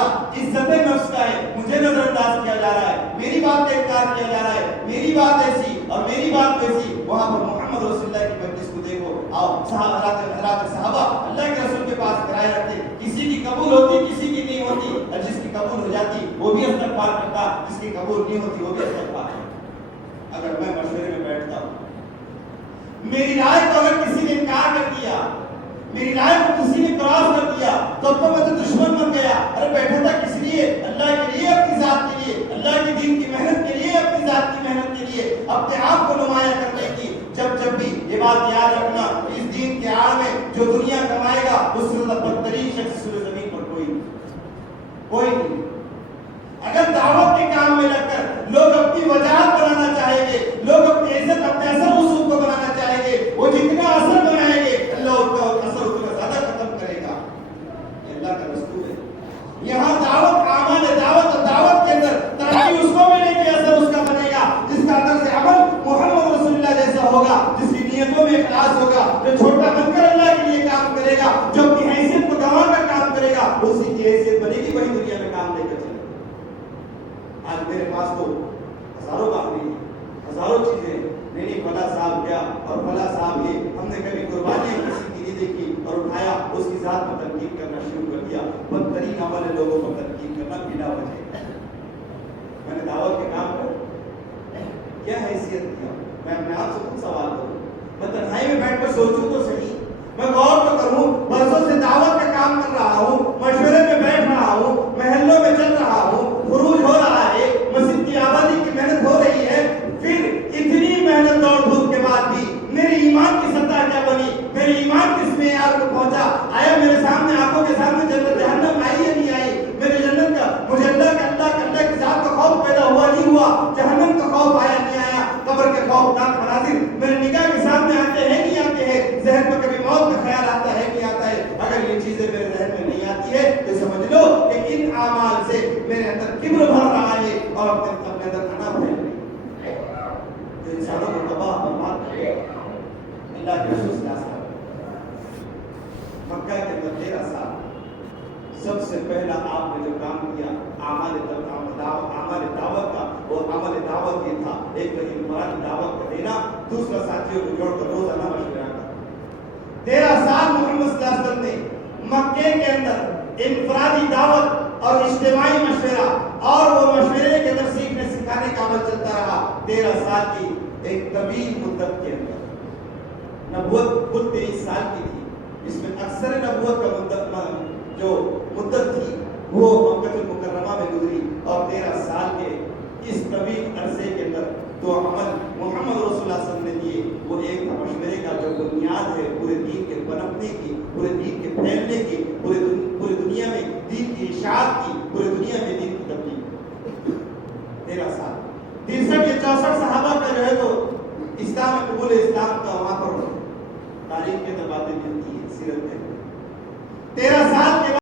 جھگڑا عزت نفس کا ہے، مجھے نظر انداز کیا جا رہا ہے، میری بات کا انکار کیا جا رہا ہے، میری بات ایسی اور میری بات ویسی، وہاں پر محمد رسول اللہ کی مجلس کو دیکھو، آؤ حضرات صحابہ اللہ کے رسول کے پاس کرائے رکھتے، کسی کی قبول ہوتی کسی کی نہیں ہوتی، اور جس کی قبول ہو جاتی وہ بھی استغفار کرتا، جس کی قبول نہیں ہوتی وہ بھی استغفار کرتا۔ اگر میں مشورے میں بیٹھتا ہوں، میری رائے کو اگر کسی نے انکار کر دیا، میری رائے کو کسی نے کراس کر دیا، تو اب تو میں تو دشمن بن گیا۔ ارے بیٹھا تھا کس لیے؟ اللہ کے لیے، اپنی ذات کے لیے، اللہ کے دین کی محنت کے لیے، اپنی ذات کی محنت کے لیے، اپنے آپ کو نمایاں کرنے کی۔ جب بھی یہ بات یاد رکھنا، اس دین کے آڑ میں جو دنیا کمائے گا اس سے بدترین شخص سورہ زمین پر کوئی نہیں۔ اگر دعوت کے کام میں لگ کر لوگ اپنی وجاہت بنانا چاہیں گے، لوگ اپنی عزت اپنے اثر رسوخ کو بنانا چاہیں گے، وہ جتنا اثر بنائیں گے اللہ ان کا اثر اتنا زیادہ ختم کرے گا۔ یہ اللہ کا دستور ہے۔ یہاں دعوت، اعمال دعوت اور دعوت کے اندر ترقی اس کو ملے گی، اثر اس کا بنے گا جس کا اندر سے عمل محمد رسول اللہ جیسا ہوگا، جس کی نیتوں میں اخلاص ہوگا، جو چھوٹا بن کر اللہ کے لیے کام کرے گا، جو اپنی حیثیت کو گنوا کر کام کرے گا، اسی کی حیثیت بنے گی، وہی دنیا میں کام لے کر چلے گا۔ آج میرے پاس تو ہزاروں بات نہیں، ہزاروں چیزیں، نہیں فلاں صاحب کیا اور فلاں صاحب یہ، ہم نے کبھی قربانی کسی کی نہیں دیکھی اور اٹھایا اس کی ذات پر تنقید کرنا شروع کر دیا۔ بدترین عمل ہے لوگوں پر تنقید کرنا بلا وجہ۔ میں نے دعوت کے کام پر کیا حیثیت کیا؟ میں اپنے آپ سے خود سوال کروں، میں تنہائی میں بیٹھ کر سوچوں تو صحیح، میں غور تو کروں، برسوں سے دعوت کا کام کر رہا ہوں، مشورے میں بیٹھ رہا ہوں، محلوں میں چل رہا ہوں، خروج ہو رہا ہے، مسجد کی آبادی کی محنت ہو رہی ہے، پھر اتنی محنت دوڑ دھوپ کے بعد بھی میرے ایمان کی سطح کیا بنی، میرے ایمان کس معیار کو پہنچا؟ آیا میرے سامنے آنکھوں کے سامنے جنت جہنم آئی یا نہیں آئی؟ میرے جنت کا مجھے اللہ کی ذات کا خوف پیدا ہوا نہیں ہوا؟ جہنم کا خوف آیا نہیں آیا؟ قبر کے خوفناک مناظر میرے نگاہ کے سامنے آتے ہیں نہیں آتے ہیں؟ ذہن میں کبھی موت کا خیال آتا ہے نہیں آتا ہے؟ اگر یہ چیزیں میرے ذہن میں نہیں آتی ہے تو سمجھ لو کہ ان اعمال سے میرے اندر کبر بھر رہا ہے اور اپنے اندر انا پھیل رہی ہے، جو انسانوں کو تباہ برباد کرے۔ اللہ کے رسول صلی اللہ علیہ وسلم مکہ کے اندر 13 سال سب سے پہلا آپ نے جو کام کیا اعمال دعوت کا، وہ عمل دعوت یہ تھا، ایک تو انفرادی دعوت کا دینا، دوسرا ساتھیوں کو جوڑ کر روزانہ مشورہ کرنا۔ 13 سال محمد صلی اللہ علیہ وسلم نے مکے کے اندر انفرادی دعوت اور اجتماعی مشورہ اور وہ مشورے کے اندر سیکھنے سکھانے کا عمل چلتا رہا۔ 13 سال کی ایک طویل مدت کے اندر نبوت خود 23 سال کی تھی، اس میں اکثر نبوت کا جو مدت تھی وہ مکہ المکرمہ میں گزری، اور 13 سال کے اس طویل عرصے کے اندر جو عمل محمد رسول اللہ صلی اللہ علیہ وسلم نے دیے وہ ایک مشورے کا جو بنیاد ہے پورے دین کے پنپنے کی، پورے دین کے پھیلنے کی، پورے دنیا میں دین کی اشاعت کی، پورے دنیا میں دین کی تبلیغ۔ 13 سال 63 یا 64 صحابہ کا جو ہے تو اسلام قبول اسلام کا وہاں پر تاریخ کے اندر باتیں ملتی ہیں، سیرت میں